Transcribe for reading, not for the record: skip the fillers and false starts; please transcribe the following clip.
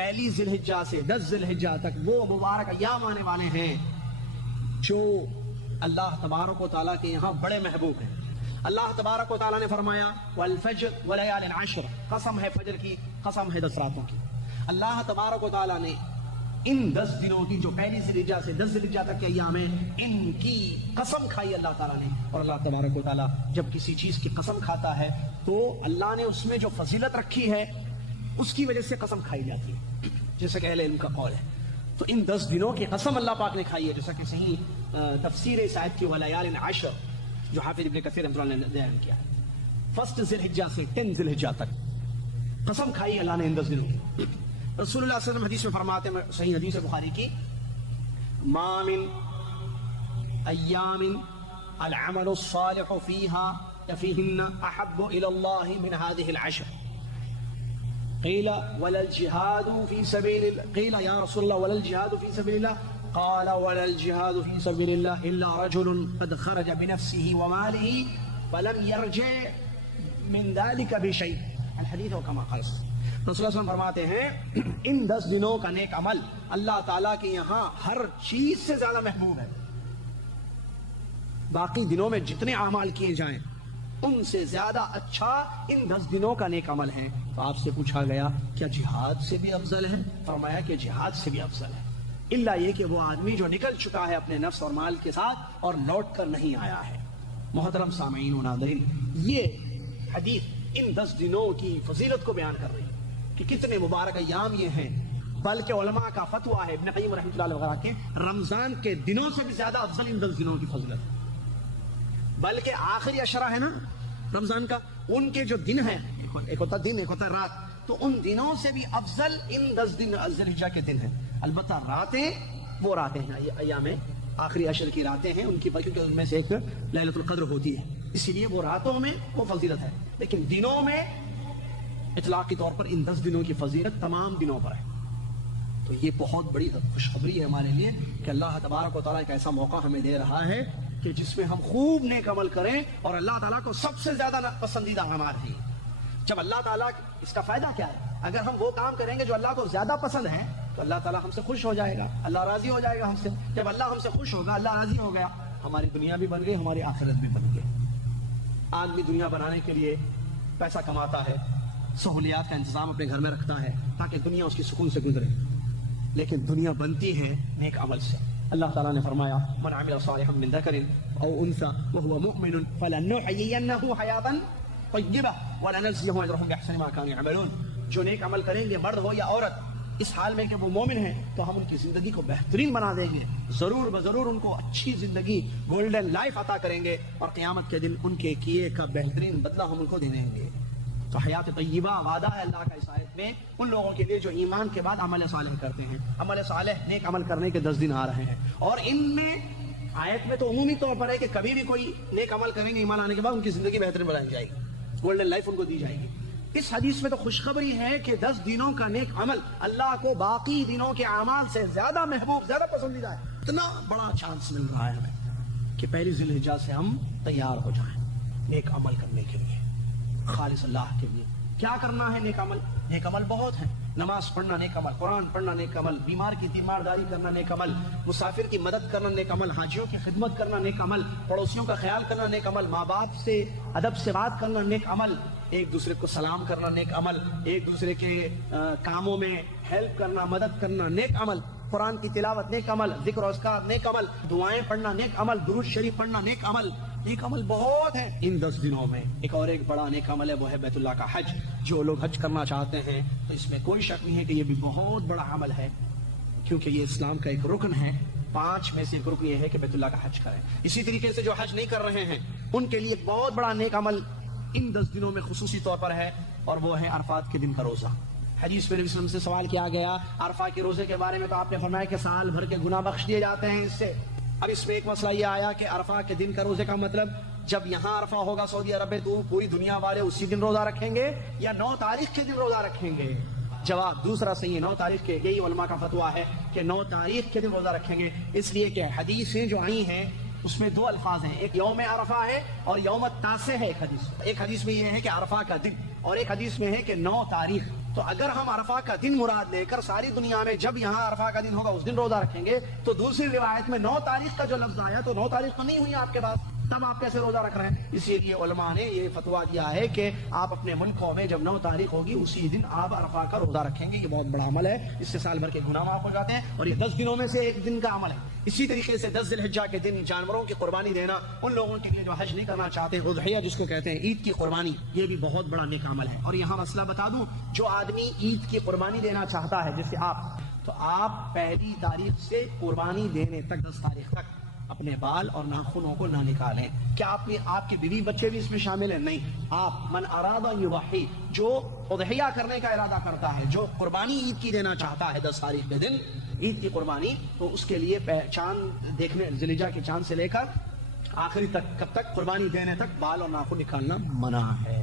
پہلی ذی الحجہ سے 10 ذی الحجہ تک وہ مبارک ایام آنے والے ہیں جو اللہ تبارک و تعالیٰ کے یہاں بڑے محبوب ہیں۔ اللہ تبارک و تعالیٰ نے فرمایا والفجر ولیال عشر، قسم ہے فجر کی، قسم ہے 10 راتوں کی۔ اللہ تبارک و تعالیٰ نے ان 10 دنوں کی جو پہلی ذی الحجہ سے 10 ذی الحجہ تک کے ایام ہیں، ان کی قسم کھائی اللہ تعالیٰ نے۔ اور اللہ تبارک و تعالیٰ جب کسی چیز کی قسم کھاتا ہے تو اللہ نے اس میں جو فضیلت رکھی ہے اس کی وجہ سے قسم کھائی جاتی ہے، جیسا کہ اہل علم کا قول ہے۔ تو ان 10 دنوں کی قسم اللہ پاک نے کھائی ہے، جیسا کہ صحیح تفسیر اس آیت کی ولیال عشر جو حافظ ابن کثیر رحمۃ اللہ نے بیان کیا ہے، فرسٹ ذی الحجہ سے 10 ذی الحجہ تک قسم کھائی اللہ نے ان 10 دنوں کی۔ رسول اللہ صلی اللہ علیہ وسلم حدیث میں فرماتے ہیں، صحیح حدیث بخاری کی، ما من ایام العمل الصالح فيها فيهن احب الى الله من هذه العشر قيل ولا الجهاد في سبيل الله، قيل يا رسول الله ولا الجهاد في سبيل الله، قال ولا الجهاد في سبيل الله الا رجل قد خرج بنفسه وماله فلم يرجع من ذلك بشيء، الحديث كما قال رسول اللہ صلی اللہ علیہ وسلم فرماتے ہیں ان 10 دنوں کا نیک عمل اللہ تعالیٰ کے یہاں ہر چیز سے زیادہ محبوب ہے۔ باقی دنوں میں جتنے اعمال کیے جائیں ان سے زیادہ اچھا ان 10 دنوں کا نیک عمل ہے۔ تو آپ سے پوچھا گیا کیا جہاد سے بھی افضل ہے؟ فرمایا کہ جہاد سے بھی افضل ہے، الا یہ کہ وہ آدمی جو نکل چکا ہے اپنے نفس اور مال کے ساتھ اور لوٹ کر نہیں آیا ہے۔ محترم سامعین و ناظرین، یہ حدیث ان 10 دنوں کی فضیلت کو بیان کر رہی ہے کہ کتنے مبارک ایام یہ ہیں، بلکہ علماء کا فتویٰ ہے، ابن قیم رحمۃ اللہ علیہ وغیرہ کے، رمضان کے دنوں سے بھی زیادہ افضل ان 10 دنوں کی فضیلت ہے۔ بلکہ آخری عشرہ ہے نا رمضان کا، ان کے جو دن ہیں، ایک ہوتا دن ایک ہوتا رات، تو ان دنوں سے بھی افضل ان 10 دن ذی الحجہ کے دن ہیں۔ البتہ راتیں وہ راتیں ہیں، ایام آخری عشر کی راتیں ہیں، ان کی کیونکہ ان میں سے ایک لیلۃ القدر ہوتی ہے، اسی لیے وہ راتوں میں وہ فضیلت ہے، لیکن دنوں میں اطلاقی طور پر ان 10 دنوں کی فضیلت تمام دنوں پر ہے۔ تو یہ بہت بڑی خوشخبری ہے ہمارے لیے کہ اللہ تبارک و تعالیٰ ایک ایسا موقع ہمیں دے رہا ہے کہ جس میں ہم خوب نیک عمل کریں اور اللہ تعالیٰ کو سب سے زیادہ پسندیدہ اعمال ہیں۔ جب اللہ تعالیٰ، اس کا فائدہ کیا ہے؟ اگر ہم وہ کام کریں گے جو اللہ کو زیادہ پسند ہے تو اللہ تعالیٰ ہم سے خوش ہو جائے گا، اللہ راضی ہو جائے گا ہم سے۔ جب اللہ ہم سے خوش ہوگا، اللہ راضی ہو گیا، ہماری دنیا بھی بن گئی، ہماری آخرت بھی بن گئی۔ آدمی دنیا بنانے کے لیے پیسہ کماتا ہے، سہولیات کا انتظام اپنے گھر میں رکھتا ہے تاکہ دنیا اس کی سکون سے گزرے، لیکن دنیا بنتی ہے نیک عمل سے۔ اللہ تعالیٰ نے فرمایا من عمل صالحا من ذکر او انثى وهو مؤمن فلنحيينه حیاتا طیبہ ولنجزیهم اجرهم باحسن ما كانوا يعملون، جو نیک عمل کریں گے مرد ہو یا عورت، اس حال میں کہ وہ مومن ہیں تو ہم ان کی زندگی کو بہترین بنا دیں گے، ضرور بضرور ان کو اچھی زندگی گولڈن لائف عطا کریں گے، اور قیامت کے دن ان کے کیے کا بہترین بدلہ ہم ان کو دیں گے۔ تو حیات طیبہ وعدہ ہے اللہ کا اس آیت میں ان لوگوں کے لیے جو ایمان کے بعد عمل صالح کرتے ہیں۔ عمل صالح نیک عمل کرنے کے 10 دن آ رہے ہیں، اور ان میں آیت میں تو عمومی طور پر ہے کہ کبھی بھی کوئی نیک عمل کریں گے ایمان آنے کے بعد ان کی زندگی بہترین بنائی جائے گی، گولڈن لائف ان کو دی جائے گی۔ اس حدیث میں تو خوشخبری ہے کہ 10 دنوں کا نیک عمل اللہ کو باقی دنوں کے اعمال سے زیادہ محبوب، زیادہ پسندیدہ ہے۔ اتنا بڑا چانس مل رہا ہے ہمیں کہ پہلی ذی الحجہ سے ہم تیار ہو جائیں نیک عمل کرنے کے لیے، خالص اللہ کے لیے۔ کیا کرنا ہے نیک عمل؟ نیک عمل بہت ہیں، نماز پڑھنا نیک عمل، قرآن پڑھنا نیک عمل، بیمار کی تیمارداری کرنا نیک عمل، مسافر کی مدد کرنا نیک عمل، حاجیوں کی خدمت کرنا نیک عمل، پڑوسیوں کا خیال کرنا نیک عمل، ماں باپ سے ادب سے بات کرنا نیک عمل، ایک دوسرے کو سلام کرنا نیک عمل، ایک دوسرے کے کاموں میں ہیلپ کرنا، مدد کرنا نیک عمل، قرآن کی تلاوت نیک عمل، ذکر و اذکار نیک عمل، دعائیں پڑھنا نیک عمل، درود شریف پڑھنا نیک عمل۔ نیک عمل بہت ہیں ان 10 دنوں میں۔ ایک بڑا نیک عمل ہے، وہ ہے بیت اللہ کا حج۔ جو لوگ حج کرنا چاہتے ہیں تو اس میں کوئی شک نہیں ہے کہ یہ بھی بہت بڑا عمل ہے، کیونکہ یہ اسلام کا ایک رکن ہے، 5 میں سے ایک رکن یہ ہے کہ بیت اللہ کا حج کریں۔ اسی طریقے سے جو حج نہیں کر رہے ہیں ان کے لیے ایک بہت بڑا نیک عمل ان 10 دنوں میں خصوصی طور پر ہے، اور وہ ہے عرفات کے دن کا روزہ۔ حدیث میں نبی صلی اللہ علیہ وسلم سے سوال کیا گیا عرفہ کے روزے کے بارے میں، تو آپ نے فرمایا کہ سال بھر کے گناہ بخش دیے جاتے ہیں اس سے۔ اب اس میں ایک مسئلہ یہ آیا کہ عرفہ کے دن کا روزے کا مطلب جب یہاں عرفہ ہوگا سعودی عرب میں تو پوری دنیا والے اسی دن روزہ رکھیں گے یا 9 تاریخ کے دن روزہ رکھیں گے؟ جواب دوسرا صحیح ہے، 9 تاریخ کے، یہی علماء کا فتویٰ ہے کہ 9 تاریخ کے دن روزہ رکھیں گے، اس لیے کہ حدیثیں جو آئی ہیں اس میں دو الفاظ ہیں، ایک یوم عرفہ ہے اور یوم التاسع ہے۔ ایک حدیث میں یہ ہے کہ عرفہ کا دن، اور ایک حدیث میں ہے کہ 9 تاریخ۔ تو اگر ہم عرفہ کا دن مراد لے کر ساری دنیا میں جب یہاں عرفہ کا دن ہوگا اس دن روزہ رکھیں گے، تو دوسری روایت میں 9 تاریخ کا جو لفظ آیا تو 9 تاریخ تو نہیں ہوئی آپ کے پاس، تب آپ کیسے روزہ رکھ رہے ہیں؟ اسی لیے علماء نے یہ فتویٰ دیا ہے کہ آپ اپنے ملکوں میں جب 9 تاریخ ہوگی اسی دن آپ عرفہ کا روزہ رکھیں گے۔ یہ بہت بڑا عمل ہے، اس سے سال بھر کے گناہ معاف ہو جاتے ہیں، اور یہ 10 دنوں میں سے ایک دن کا عمل ہے۔ اسی طریقے سے 10 ذی الحجہ کے دن جانوروں کی قربانی دینا ان لوگوں کے لیے جو حج نہیں کرنا چاہتے، اضحیہ جس کو کہتے ہیں، عید کی قربانی، یہ بھی بہت بڑا نیک عمل ہے۔ اور یہاں مسئلہ بتا دوں، جو آدمی عید کی قربانی دینا چاہتا ہے جیسے آپ، تو آپ 1 تاریخ سے قربانی دینے تک 10 تاریخ تک اپنے بال اور ناخنوں کو نہ نکالیں۔ کیا آپ کے بیوی بچے بھی اس میں شامل ہیں؟ نہیں۔ آپ من اراد یضحی، جو اضحیہ کرنے کا ارادہ کرتا ہے، جو قربانی عید کی دینا چاہتا ہے 10 تاریخ کے دن عید کی قربانی، تو اس کے لیے چاند دیکھنے، ذی الحجہ کے چاند سے لے کر آخری تک، کب تک؟ قربانی دینے تک بال اور ناخن نکالنا منع ہے۔